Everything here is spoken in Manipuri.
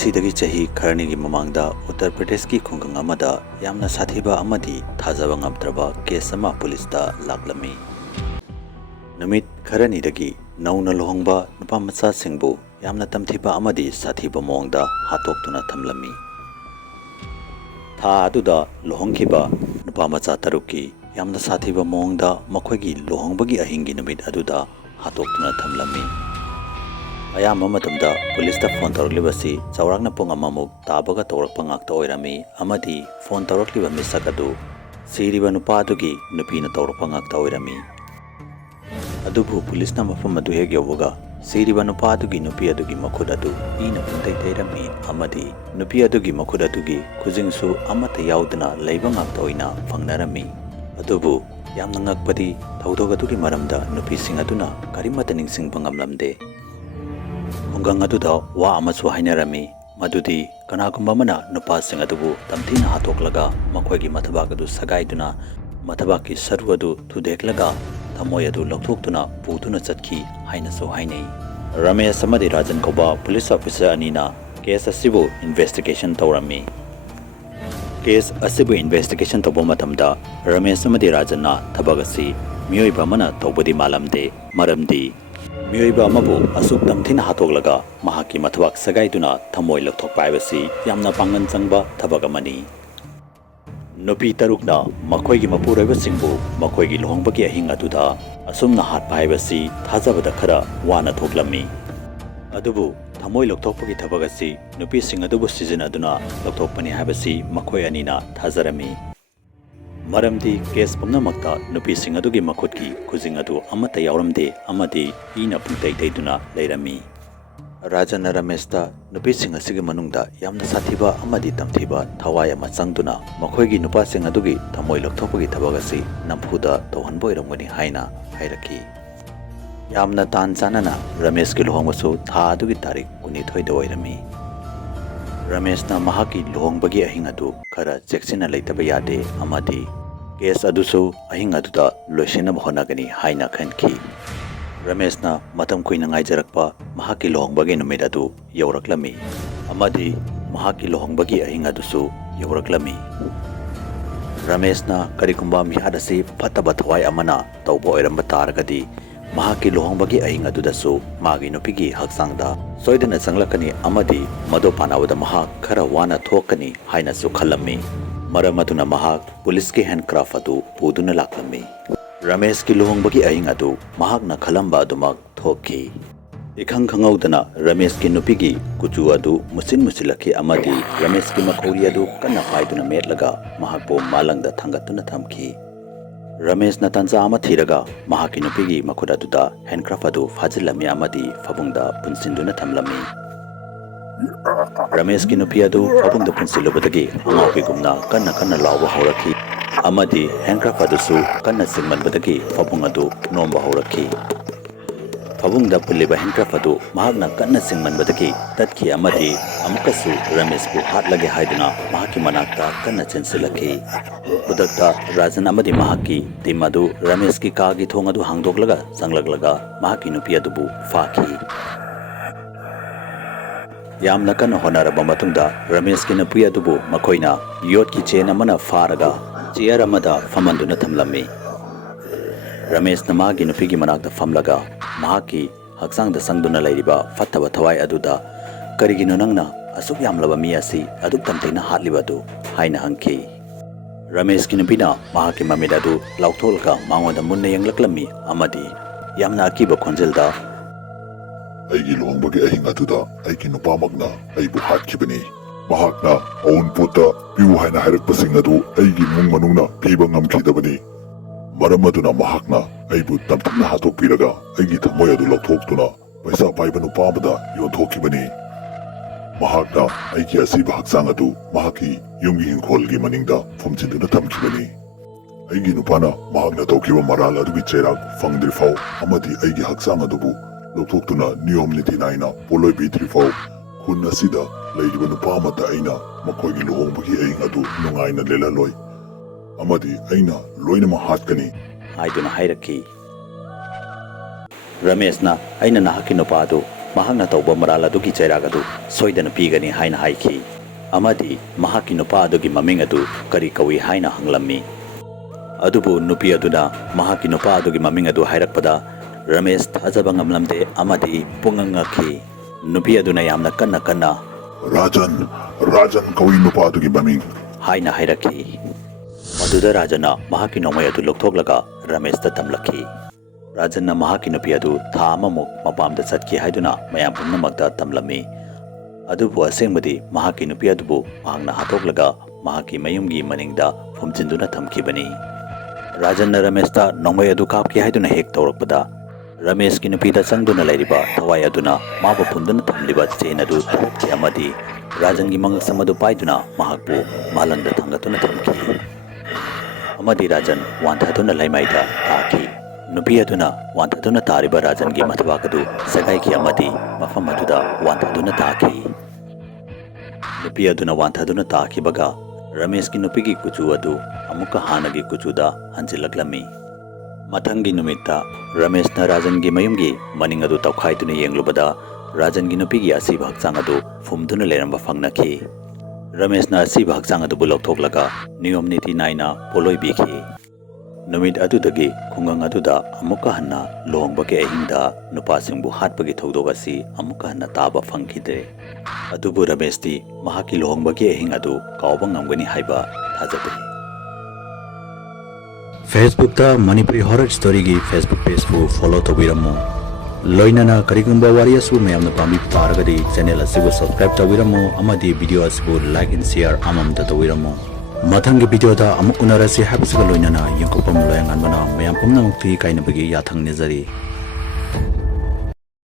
Ngasidagi chahi kharnigi mamangda Uttar Pradesh ki khunggang amada yamna sathiba amadi thajaba ngamtraba case ama police da laklami. Numit kharanidagi nauna luhongba nupa macha singbu yamna tamthiba amadi sathiba mongda hatoktuna thamlami. Tha aduda luhongkiba nupa macha taruki yamna sathiba mongda makhoigi luhongbagi ahingi numit aduda hatoktuna thamlami. Ayam matamda police ta phone tawrlibasi chawrakna pong amamuk tabaga tawrakpa ngakta oirami amadi phone tawrakliba misakadu siriba nupa adugi nupina tawrakpa ngakta oirami. Adubu police na mafam adu heg yawga siriba nupa adugi nupi adugi makhud adu ina puntai tairami amadi nupi adugi makhud adugi khujingsu amata yaudna leiba ngakta oina phangnarami. Adubu yamna ngakpadi thawdog adugi maramda nupi sing aduna karimata ningsing pangamlamde. Hunggang aduda wa amasu hainarami madudi kanagumba mana nupa sing adubu tamthina hatoklaga makhoigi mathabak adu sagaiduna mathabaki saru adu thudeklaga thamoi adu lokthokduna putuna chatki hainasu hainei. Ramesh amadi Rajan koba police officer anina case asibu investigation tawrami. Case asibu investigation tawba matamda Ramesh amadi Rajanna thabagasi mioiba mana tawbadi malamde maramdi Mioiba amabu asuk tamthina hatoglaga mahaki mathabak sagaiduna thamoi lokthokpa haibasi yamna pangan changba thabak amani. Nupi tarukna makhoigi mapuroiba singbu makhoigi luhongbagi ahing aduda asumna hatpa haibasi thajabada khara wana thoklami. Adubu thamoi lokthokpagi thabak asi nupi sing adubu season aduna lokthokpani haibasi makhoi anina thajarami. Maramdi case pumnamakta nupi sing adugi makhutki khujing adu amata yauramde amadi ina puntai taiduna leirami. Rajana Ramesta nupi sing asigi manungda yamna sathiba amadi tamthiba thawai ama changduna makhoigi nupa sing adugi thamoi lokthopagi thabagasi nampuda tawhanbo iramgani haina hairaki. Yamna tan chanana Ramesh ki luhongbasu tha adugi tarik 19 da oirami. Rameshna mahaki luhongbagi ahing adu khara cheksina leitaba yade amadi case adusu ahing aduda loisena honagani haina khanki. Rameshna matam kuina ngaijarakpa mahaki luhongbagi numit adu yawraklami amadi mahaki luhongbagi ahing adusu yawraklami. Rameshna karigumba mihadasi phataba thawai amana tawba oiramba taragadi mahaki luhongbagi ahing adudasu magi nupigi haksangda soidana changlakani amadi mado panawada mahak khara wana thokani haina su khalami. Maramaduna mahak police ki handcraft adu puduna laklami. Ramesh ki luhongbagi ahing adu mahak na khalamba adumak thoki. Ikhang khangaudana Ramesh ki nupigi kuchu adu musin musilaki amadi Ramesh ki makhori adu kanna paiduna metlaga mahakpo malangda thangatuna thamki. Ramesh na tanza ama thiraga mahaki nupigi makhud aduda handcraft adu fajilami amadi fabungda punsinduna thamlami. Ramesh ki nupi adu fabungda punsilubadagi angaupi gumna kanna lawba hauraki amadi handcraft adusu kanna singmanbadagi fabung adu nomba hauraki. Fabungda puliba handcraft adu mahakna kanna singmanbadagi tatki amadi amukasu Ramesh bu hatlage haiduna mahaki manakta kanna chensilaki. Udakta Rajan amadi mahaki timadu Ramesh ki kaagi thong adu hangdoklaga changlaglaga mahaki nupi adubu faki. Yamna kana honaraba matungda Ramesh ki nupi adubu makhoina yot ki chain amana faraga chair amada famanduna thamlami. Ramesh na magi nupigi manakta famlaga mahaki haksangda sangduna leiriba fattaba thawai aduda karigino nangna asuk yamlaba mi asi aduk tamtaina hatliba adu haina hangki. Ramesh ki nupina mahaki mamid adu lautholka mangoda munna yanglaklami amadi yamna akiba khonjelda Aigi luhongbagi ahing aduda aigi nupamagna aibu hatkibani. Mahakna aun puta piu haina hairakpasing adu aigi mung manungna piba ngamkhidabani. Maramaduna mahakna aibu tamthina hatokpiraga aigi thamoi adu lokthokduna paisa paiba nupamada yonthokibani. Mahakna aigi asiba haksang adu mahaki yumgi hinkholgi maningda phumchinduna thamkibani. Aigi nupana mahakna tawkiba maral adugi cherak fangdrifau amadi aigi haksang adubu lokthokduna niyom niti naina poloi bitrifau khun asida leidiba nupa amata aina makhoigi luhongbagi ahing adu nungaina lelaloi amadi aina loinama hatkani haiduna hairaki. Ramesh na aina nahaki nupa adu mahakna tauba maral adugi chairag adu soidana pigani haina haiki amadi mahaki nupa adugi maming adu kari kawi haina hanglammi adubu nupi aduna mahaki nupa adugi maming adu hairakpada Ramesh thajaba ngamlamde amadi pungangaki nupi aduna yamna kanna Rajan kawi nupa adugi maming haina hairaki Maduda Rajana mahaki nomay adu lokthoklaga Ramesh ta tamlaki Rajanna mahaki nupi adu tha amamuk mapamda chatki haiduna mayam pumnamakta tamlami adubu asengmadi mahaki nupi adubu mahakna hatoklaga mahaki mayumgi maningda phumchinduna thamkibani Rajanna Ramesh ta nomay adu kapki haiduna hek tawrakpada Ramesh ki nupi da changduna lairiba thawai aduna maba phunduna thamliba chain adu ki amadi Rajan gi mangak samadu paiduna mahakpu malanda thangatuna thamki amadi Rajan wanthaduna laimaida taki nupi aduna wanthaduna tariba Rajan gi mathwakadu sagai ki amadi mafam aduda wanthaduna taki nupi aduna wanthaduna taki baga Ramesh ki nupi gi kuchu adu amuka hanagi kuchuda hanjilaklami mathangi numitta Ramesh na Rajan gi mayumgi maning adu tawkhaituna yenglubada Rajan gi nupi gi asi bhakchang adu phumduna leramba fangnaki Ramesh na asi bhakchang adu bulokthokhlaga niyom niti naina poloi bikhi numit adudagi khungang aduda amuka hanna Luhongbagi Ahingda nupa singbu hatpagi thodog asi amuka hanna taba fangkhide adubu Ramesh ti mahaki Luhongbagi Ahing adu kawba ngamgani haiba thajade Facebook ta Manipuri horror story gi Facebook page fu follow tawiramu loinana karigumba wari asu mayamna pami taragadi channel asibu subscribe tawiramu amadi video asibu like and share amam ta tawiramu mathangi video da amu unarasi habisiga loinana yangkopam loyangan bana mayam pumna mukti kainabagi yathang nizari